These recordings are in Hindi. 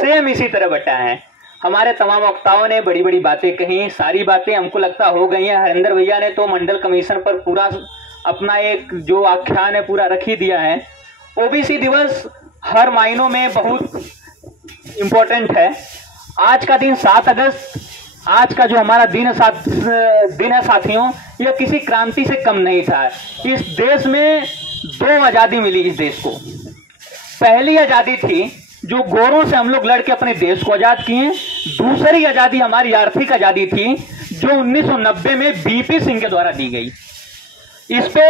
सेम इसी तरह बटा है। हमारे तमाम वक्ताओं ने बड़ी बड़ी बातें कही, सारी बातें हमको लगता हो गई हैं। हरिंदर भैया ने तो मंडल कमीशन पर पूरा अपना एक जो आख्यान है पूरा रख ही दिया है। ओबीसी दिवस हर मायनों में बहुत इम्पोर्टेंट है। आज का दिन 7 अगस्त, आज का जो हमारा दिन है साथियों, यह किसी क्रांति से कम नहीं था। इस देश में 2 आज़ादी मिली इस देश को। पहली आज़ादी थी जो गोरों से हम लोग लड़के अपने देश को आज़ाद किए। दूसरी आज़ादी हमारी आर्थिक आज़ादी थी जो 1990 में बीपी सिंह के द्वारा दी गई। इस पे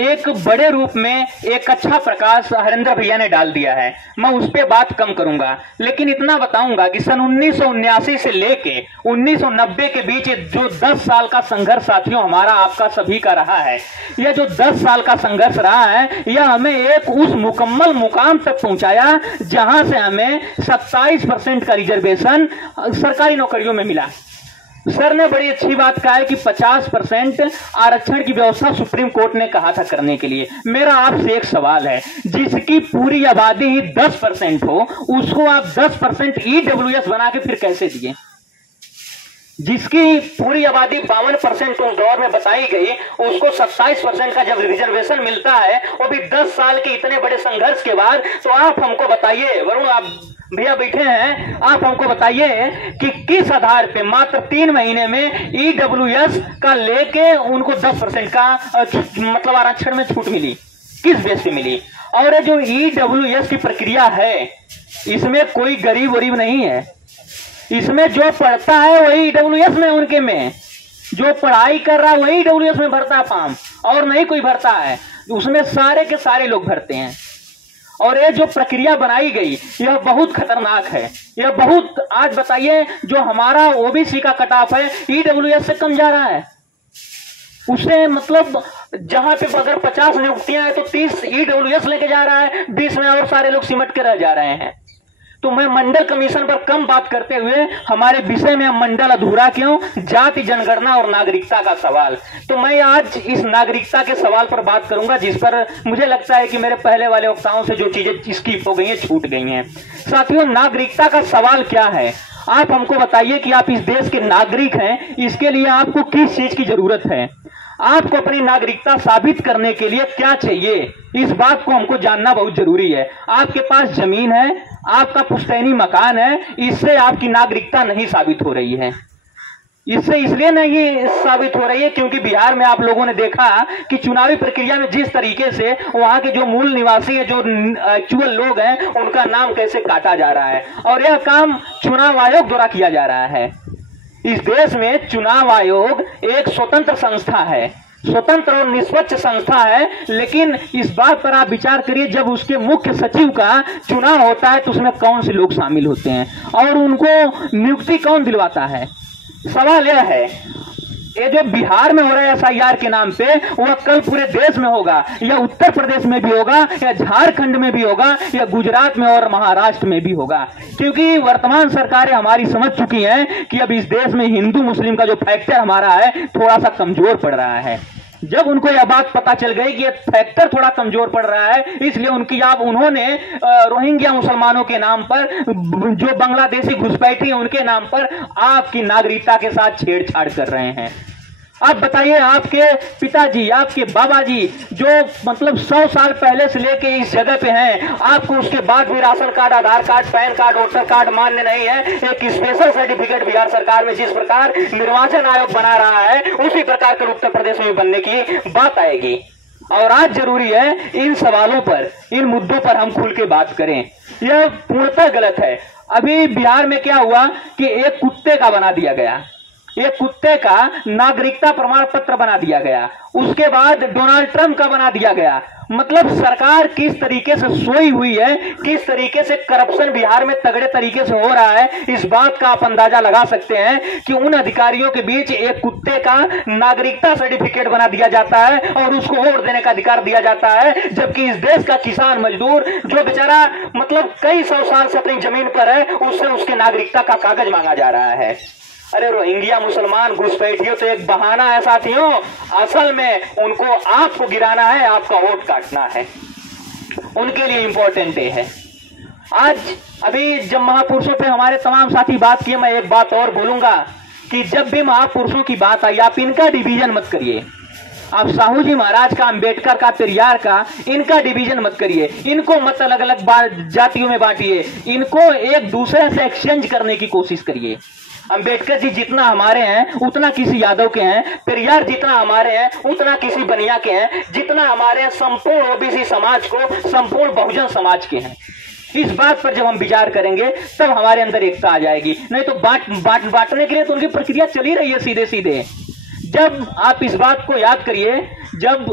एक बड़े रूप में एक अच्छा प्रकाश हरिंदर भैया ने डाल दिया है। मैं उस पे बात कम करूंगा, लेकिन इतना बताऊंगा कि सन 1979 से लेके 1990 के बीच जो 10 साल का संघर्ष साथियों हमारा आपका सभी का रहा है, यह जो 10 साल का संघर्ष रहा है, यह हमें एक उस मुकम्मल मुकाम तक पहुंचाया जहां से हमें 27% का रिजर्वेशन सरकारी नौकरियों में मिला। सर ने बड़ी अच्छी बात कहा है कि 50% आरक्षण की व्यवस्था सुप्रीम कोर्ट ने कहा था करने के लिए। मेरा आपसे एक सवाल है, जिसकी पूरी आबादी ही 10% हो, उसको आप 10% ईडब्ल्यूएस बना के फिर कैसे दिए? जिसकी पूरी आबादी 52% उस दौर में बताई गई, उसको 27% का जब रिजर्वेशन मिलता है, वो भी 10 साल के इतने बड़े संघर्ष के बाद, तो आप हमको बताइए, वरुण आप भैया बैठे हैं, आप हमको बताइए कि किस आधार पे मात्र 3 महीने में ईडब्ल्यूएस का लेके उनको 10% का मतलब आरक्षण में छूट मिली, किस बेस पे मिली? और जो ईडब्ल्यूएस की प्रक्रिया है, इसमें कोई गरीब वरीब नहीं है। इसमें जो पढ़ता है वही ईडब्ल्यूएस में, उनके में जो पढ़ाई कर रहा है वही ईडब्ल्यूएस में भरता है फॉर्म, और नहीं कोई भरता है। उसमें सारे के सारे लोग भरते हैं। और ये जो प्रक्रिया बनाई गई यह बहुत खतरनाक है। यह बहुत, आज बताइए जो हमारा ओबीसी का कट ऑफ है ईडब्ल्यूएस से कम जा रहा है। उससे मतलब जहां पे अगर 50 नियुक्तियां हैं तो 30 ईडब्ल्यूएस लेके जा रहा है, 20 में और सारे लोग सिमट के रह जा रहे हैं। तो मैं मंडल कमीशन पर कम बात करते हुए हमारे विषय में मंडल अधूरा क्यों, जाति जनगणना और नागरिकता का सवाल। तो मैं आज इस नागरिकता के सवाल पर बात करूंगा, जिस पर मुझे लगता है कि मेरे पहले वाले वक्ताओं से जो चीजें स्किप हो गई हैं, छूट गई हैं। साथियों, नागरिकता का सवाल क्या है? आप हमको बताइए कि आप इस देश के नागरिक हैं, इसके लिए आपको किस चीज की जरूरत है? आपको अपनी नागरिकता साबित करने के लिए क्या चाहिए? इस बात को हमको जानना बहुत जरूरी है। आपके पास जमीन है, आपका पुश्तैनी मकान है, इससे आपकी नागरिकता नहीं साबित हो रही है। इससे इसलिए नहीं साबित हो रही है क्योंकि बिहार में आप लोगों ने देखा कि चुनावी प्रक्रिया में जिस तरीके से वहां के जो मूल निवासी है, जो एक्चुअल लोग हैं, उनका नाम कैसे काटा जा रहा है, और यह काम चुनाव आयोग द्वारा किया जा रहा है। इस देश में चुनाव आयोग एक स्वतंत्र संस्था है, स्वतंत्र और निष्पक्ष संस्था है, लेकिन इस बात पर आप विचार करिए, जब उसके मुख्य सचिव का चुनाव होता है तो उसमें कौन से लोग शामिल होते हैं और उनको नियुक्ति कौन दिलवाता है? सवाल यह है, ये जो बिहार में हो रहा है एसआईआर के नाम पे, वह कल पूरे देश में होगा, या उत्तर प्रदेश में भी होगा, या झारखंड में भी होगा, या गुजरात में और महाराष्ट्र में भी होगा। क्योंकि वर्तमान सरकारें हमारी समझ चुकी हैं कि अब इस देश में हिंदू मुस्लिम का जो फैक्टर हमारा है थोड़ा सा कमजोर पड़ रहा है। जब उनको यह बात पता चल गई कि ये फैक्टर थोड़ा कमजोर पड़ रहा है, इसलिए उन्होंने रोहिंग्या मुसलमानों के नाम पर, जो बांग्लादेशी घुसपैठी है उनके नाम पर आपकी नागरिकता के साथ छेड़छाड़ कर रहे हैं। आप बताइए, आपके पिताजी, आपके बाबा जी जो मतलब 100 साल पहले से लेके इस जगह पे हैं, आपको उसके बाद भी ration card, Aadhaar card, PAN card, voter card मान्य नहीं है। एक स्पेशल सर्टिफिकेट बिहार सरकार में जिस प्रकार निर्वाचन आयोग बना रहा है, उसी प्रकार के उत्तर प्रदेश में बनने की बात आएगी। और आज जरूरी है इन सवालों पर, इन मुद्दों पर हम खुल के बात करें। यह पूर्णतः गलत है। अभी बिहार में क्या हुआ कि एक कुत्ते का बना दिया गया, एक कुत्ते का नागरिकता प्रमाण पत्र बना दिया गया, उसके बाद डोनाल्ड ट्रंप का बना दिया गया। मतलब सरकार किस तरीके से सोई हुई है, किस तरीके से करप्शन बिहार में तगड़े तरीके से हो रहा है, इस बात का आप अंदाजा लगा सकते हैं कि उन अधिकारियों के बीच एक कुत्ते का नागरिकता सर्टिफिकेट बना दिया जाता है और उसको वोट देने का अधिकार दिया जाता है, जबकि इस देश का किसान मजदूर जो बेचारा मतलब कई 100 साल से अपनी जमीन पर है, उससे उसके नागरिकता का कागज मांगा जा रहा है। अरे रोहिंग्या मुसलमान घुसपैठियों तो एक बहाना है साथियों, असल में उनको आपको गिराना है, आपका वोट काटना है, उनके लिए इंपॉर्टेंट है। आज अभी जब महापुरुषों पे हमारे तमाम साथी बात किए, मैं एक बात और बोलूंगा कि जब भी महापुरुषों की बात आई, आप इनका डिवीजन मत करिए। आप साहू जी महाराज का, अंबेडकर का, पेरियार का, इनका डिवीजन मत करिए। इनको मत अलग अलग जातियों में बांटिए, इनको एक दूसरे से एक्सचेंज करने की कोशिश करिए। अंबेडकर जी जितना हमारे हैं उतना किसी यादव के हैं, पेरियार जितना हमारे हैं उतना किसी बनिया के हैं, जितना हमारे हैं संपूर्ण ओबीसी समाज को, संपूर्ण बहुजन समाज के हैं। इस बात पर जब हम विचार करेंगे तब हमारे अंदर एकता आ जाएगी। नहीं तो बांटने के लिए तो उनकी प्रक्रिया चली रही है सीधे सीधे। जब आप इस बात को याद करिए, जब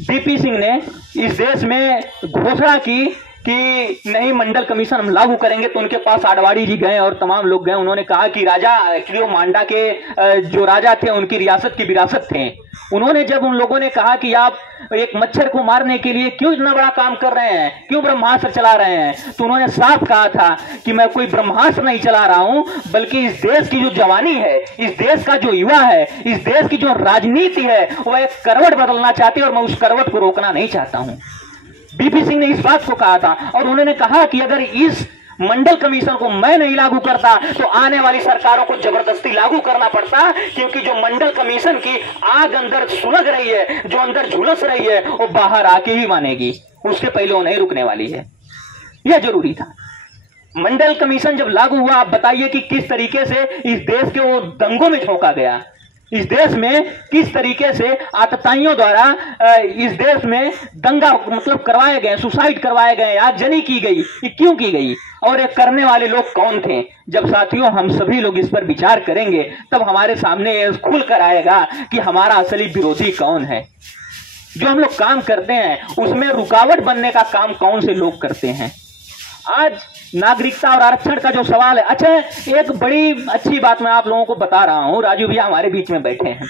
बीपी सिंह ने इस देश में घोषणा की कि नहीं मंडल कमीशन हम लागू करेंगे, तो उनके पास आडवाणी जी गए और तमाम लोग गए। उन्होंने कहा कि राजा एक्चुअली वो मांडा के जो राजा थे उनकी रियासत की विरासत थे। उन्होंने जब उन लोगों ने कहा कि आप एक मच्छर को मारने के लिए क्यों इतना बड़ा काम कर रहे हैं, क्यों ब्रह्मास्त्र चला रहे हैं, तो उन्होंने साफ कहा था कि मैं कोई ब्रह्मास्त्र नहीं चला रहा हूं, बल्कि इस देश की जो जवानी है, इस देश का जो युवा है, इस देश की जो राजनीति है, वह एक करवट बदलना चाहती है और मैं उस करवट को रोकना नहीं चाहता हूं। बीपी सिंह ने इस बात को कहा था और उन्होंने कहा कि अगर इस मंडल कमीशन को मैं नहीं लागू करता तो आने वाली सरकारों को जबरदस्ती लागू करना पड़ता, क्योंकि जो मंडल कमीशन की आग अंदर सुलग रही है, जो अंदर झुलस रही है, वो बाहर आके ही मानेगी, उसके पहले वो नहीं रुकने वाली है। यह जरूरी था। मंडल कमीशन जब लागू हुआ, आप बताइए कि किस तरीके से इस देश के वो दंगों में झोंका गया, इस देश में किस तरीके से आतताइयों द्वारा इस देश में दंगा मतलब करवाए गए, सुसाइड करवाए गए, आगजनी की गई। ये क्यों की गई और ये करने वाले लोग कौन थे? जब साथियों हम सभी लोग इस पर विचार करेंगे तब हमारे सामने खुल कर आएगा कि हमारा असली विरोधी कौन है। जो हम लोग काम करते हैं उसमें रुकावट बनने का काम कौन से लोग करते हैं। आज नागरिकता और आरक्षण का जो सवाल है, अच्छा एक बड़ी अच्छी बात मैं आप लोगों को बता रहा हूं, राजू भैया हमारे बीच में बैठे हैं।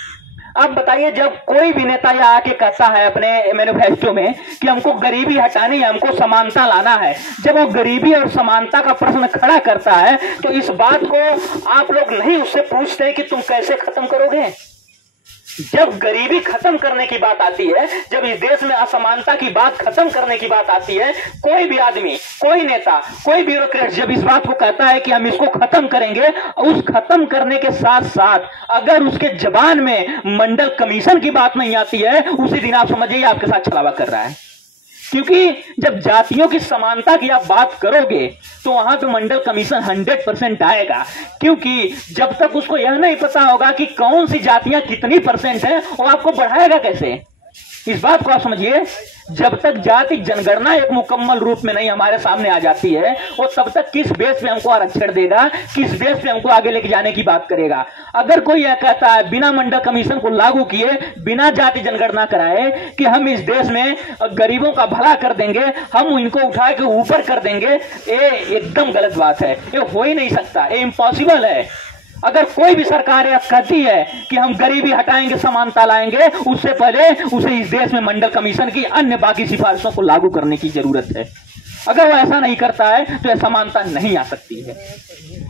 आप बताइए, जब कोई भी नेता यह आके कहता है अपने मैनिफेस्टो में कि हमको गरीबी हटानी है, हमको समानता लाना है, जब वो गरीबी और समानता का प्रश्न खड़ा करता है तो इस बात को आप लोग नहीं उससे पूछते कि तुम कैसे खत्म करोगे। जब गरीबी खत्म करने की बात आती है, जब इस देश में असमानता की बात खत्म करने की बात आती है, कोई भी आदमी, कोई नेता, कोई ब्यूरोक्रेट जब इस बात को कहता है कि हम इसको खत्म करेंगे, उस खत्म करने के साथ साथ अगर उसके जबान में मंडल कमीशन की बात नहीं आती है, उसी दिन आप समझिए आपके साथ छलावा कर रहा है। क्योंकि जब जातियों की समानता की आप बात करोगे तो वहां पे मंडल कमीशन 100% आएगा, क्योंकि जब तक उसको यह नहीं पता होगा कि कौन सी जातियां कितनी परसेंट है, वो आपको बढ़ाएगा कैसे। इस बात को आप समझिए, जब तक जाति जनगणना एक मुकम्मल रूप में नहीं हमारे सामने आ जाती है, वो तब तक किस बेस पे हमको आरक्षण देगा, किस बेस पे हमको आगे लेके जाने की बात करेगा। अगर कोई यह कहता है बिना मंडल कमीशन को लागू किए, बिना जाति जनगणना कराए कि हम इस देश में गरीबों का भला कर देंगे, हम इनको उठा के ऊपर कर देंगे, ये एकदम गलत बात है। ये हो ही नहीं सकता, ये इम्पॉसिबल है। अगर कोई भी सरकार यह कहती है कि हम गरीबी हटाएंगे, समानता लाएंगे, उससे पहले उसे इस देश में मंडल कमीशन की अन्य बाकी सिफारिशों को लागू करने की जरूरत है। अगर वो ऐसा नहीं करता है तो यह समानता नहीं आ सकती है।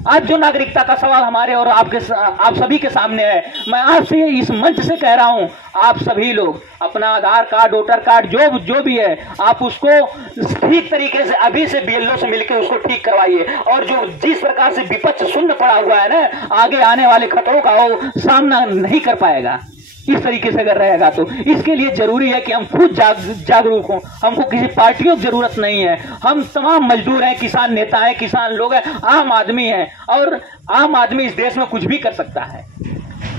आज जो नागरिकता का सवाल हमारे और आप सभी के सामने है, मैं आपसे इस मंच से कह रहा हूं, आप सभी लोग अपना आधार कार्ड, वोटर कार्ड जो भी है, आप उसको ठीक तरीके से अभी से बीएलओ से मिलकर उसको ठीक करवाइए। और जो जिस प्रकार से विपक्ष शून्य पड़ा हुआ है ना, आगे आने वाले खतरों का वो सामना नहीं कर पाएगा। इस तरीके से अगर रहेगा तो इसके लिए जरूरी है कि हम खुद जागरूक हों। हमको किसी पार्टियों की जरूरत नहीं है। हम तमाम मजदूर हैं, किसान नेता हैं, किसान लोग हैं, आम आदमी हैं, और आम आदमी इस देश में कुछ भी कर सकता है।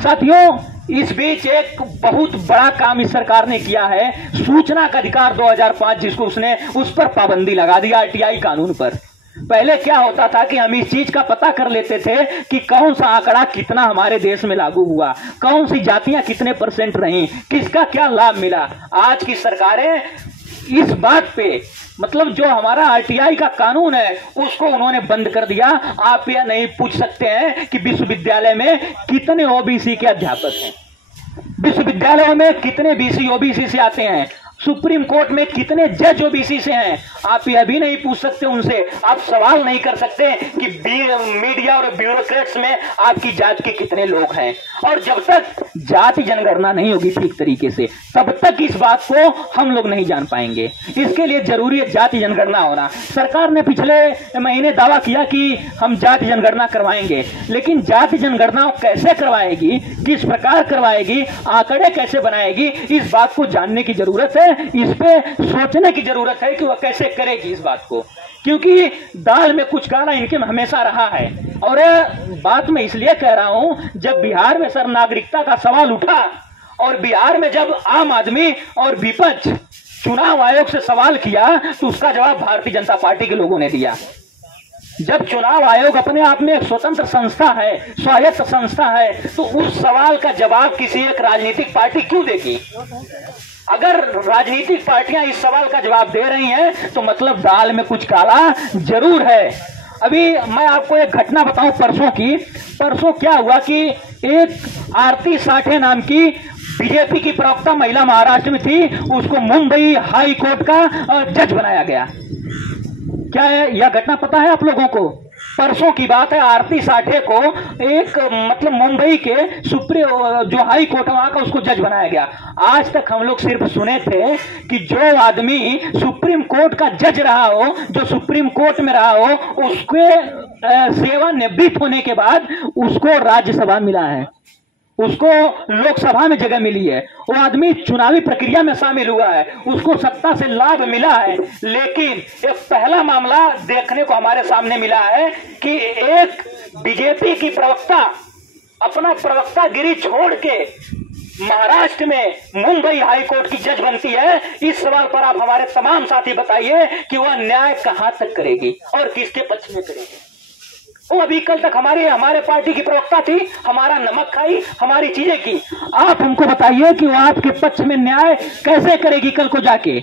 साथियों, इस बीच एक बहुत बड़ा काम इस सरकार ने किया है, सूचना का अधिकार 2005, जिसको उसने उस पर पाबंदी लगा दी, आरटीआई कानून पर। पहले क्या होता था कि हम इस चीज का पता कर लेते थे कि कौन सा आंकड़ा कितना हमारे देश में लागू हुआ, कौन सी जातियां कितने % रहीं, किसका क्या लाभ मिला। आज की सरकारें इस बात पे, मतलब जो हमारा आरटीआई का कानून है उसको उन्होंने बंद कर दिया। आप यह नहीं पूछ सकते हैं कि विश्वविद्यालय में कितने ओबीसी के अध्यापक हैं, विश्वविद्यालयों में कितने बीसी ओबीसी से आते हैं। सुप्रीम कोर्ट में कितने जज ओबीसी से हैं, आप यह भी नहीं पूछ सकते उनसे, आप सवाल नहीं कर सकते कि मीडिया और ब्यूरोक्रेट्स में आपकी जात के कितने लोग हैं। और जब तक जाति जनगणना नहीं होगी ठीक तरीके से, तब तक इस बात को हम लोग नहीं जान पाएंगे। इसके लिए जरूरी है जाति जनगणना होना। सरकार ने पिछले महीने दावा किया कि हम जाति जनगणना करवाएंगे, लेकिन जाति जनगणना कैसे करवाएगी, किस प्रकार करवाएगी, आंकड़े कैसे बनाएगी, इस बात को जानने की जरूरत है। इस पे सोचने की जरूरत है कि वह कैसे करेगी इस बात को, क्योंकि दाल में कुछ काला इनके में हमेशा रहा है। और बात मैं इसलिए कह रहा हूं, जब बिहार में सर नागरिकता का सवाल उठा और बिहार में जब आम आदमी और विपक्ष चुनाव आयोग से सवाल किया तो उसका जवाब भारतीय जनता पार्टी के लोगों ने दिया। जब चुनाव आयोग अपने आप में एक स्वतंत्र संस्था है, स्वायत्त संस्था है, तो उस सवाल का जवाब किसी एक राजनीतिक पार्टी क्यों देगी? अगर राजनीतिक पार्टियां इस सवाल का जवाब दे रही हैं तो मतलब दाल में कुछ काला जरूर है। अभी मैं आपको एक घटना बताऊं परसों की। परसों क्या हुआ कि एक आरती साठे नाम की बीजेपी की प्रवक्ता महिला महाराष्ट्र में थी, उसको मुंबई हाई कोर्ट का जज बनाया गया। क्या है यह घटना पता है आप लोगों को? परसों की बात है, आरती साठे को एक मतलब मुंबई के जो हाई कोर्ट है वहां का उसको जज बनाया गया। आज तक हम लोग सिर्फ सुने थे कि जो आदमी सुप्रीम कोर्ट का जज रहा हो, जो सुप्रीम कोर्ट में रहा हो, उसके सेवानिवृत्त होने के बाद उसको राज्यसभा मिला है, उसको लोकसभा में जगह मिली है, वो आदमी चुनावी प्रक्रिया में शामिल हुआ है, उसको सत्ता से लाभ मिला है। लेकिन एक पहला मामला देखने को हमारे सामने मिला है कि एक बीजेपी की प्रवक्ता अपना प्रवक्तागिरी छोड़ के महाराष्ट्र में मुंबई हाई कोर्ट की जज बनती है। इस सवाल पर आप हमारे तमाम साथी बताइए कि वह न्याय कहां तक करेगी और किसके पक्ष में करेगी? वो अभी कल तक हमारे पार्टी की प्रवक्ता थी, हमारा नमक खाई, हमारी चीजें की। आप हमको बताइए कि वो आपके पक्ष में न्याय कैसे करेगी कल को जाके?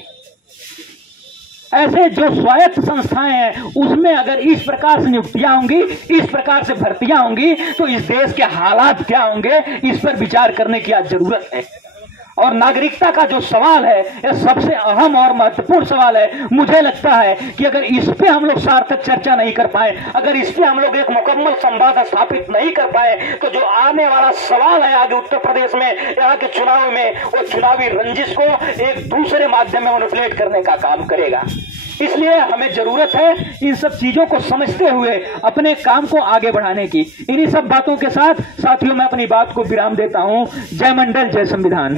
ऐसे जो स्वायत्त संस्थाएं हैं उसमें अगर इस प्रकार से नियुक्तियां होंगी, इस प्रकार से भर्तियां होंगी, तो इस देश के हालात क्या होंगे, इस पर विचार करने की आज जरूरत है। और नागरिकता का जो सवाल है यह सबसे अहम और महत्वपूर्ण सवाल है। मुझे लगता है कि अगर इस पे हम लोग सार्थक चर्चा नहीं कर पाए, अगर इस पे हम लोग एक मुकम्मल संवाद स्थापित नहीं कर पाए, तो जो आने वाला सवाल है आगे उत्तर प्रदेश में यहाँ के चुनाव में, वो चुनावी रंजिश को एक दूसरे माध्यम में मैनिपुलेट करने का काम करेगा। इसलिए हमें जरूरत है इन सब चीजों को समझते हुए अपने काम को आगे बढ़ाने की। इन्हीं सब बातों के साथ साथियों मैं अपनी बात को विराम देता हूं। जय मंडल, जय संविधान।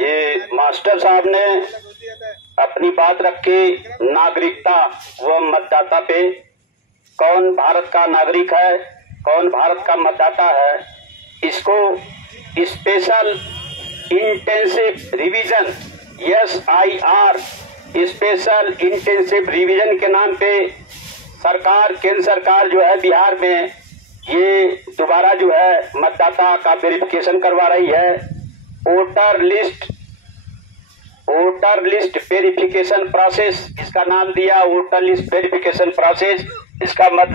ये मास्टर साहब ने अपनी बात रखी नागरिकता व मतदाता पे। कौन भारत का नागरिक है, कौन भारत का मतदाता है, इसको special intensive revision SIR special intensive revision के नाम पे सरकार, केंद्र सरकार जो है बिहार में ये दोबारा जो है मतदाता का वेरिफिकेशन करवा रही है। वोटर लिस्ट वेरिफिकेशन प्रोसेस, इसका नाम दिया वोटर लिस्ट वेरिफिकेशन प्रोसेस। इसका मतलब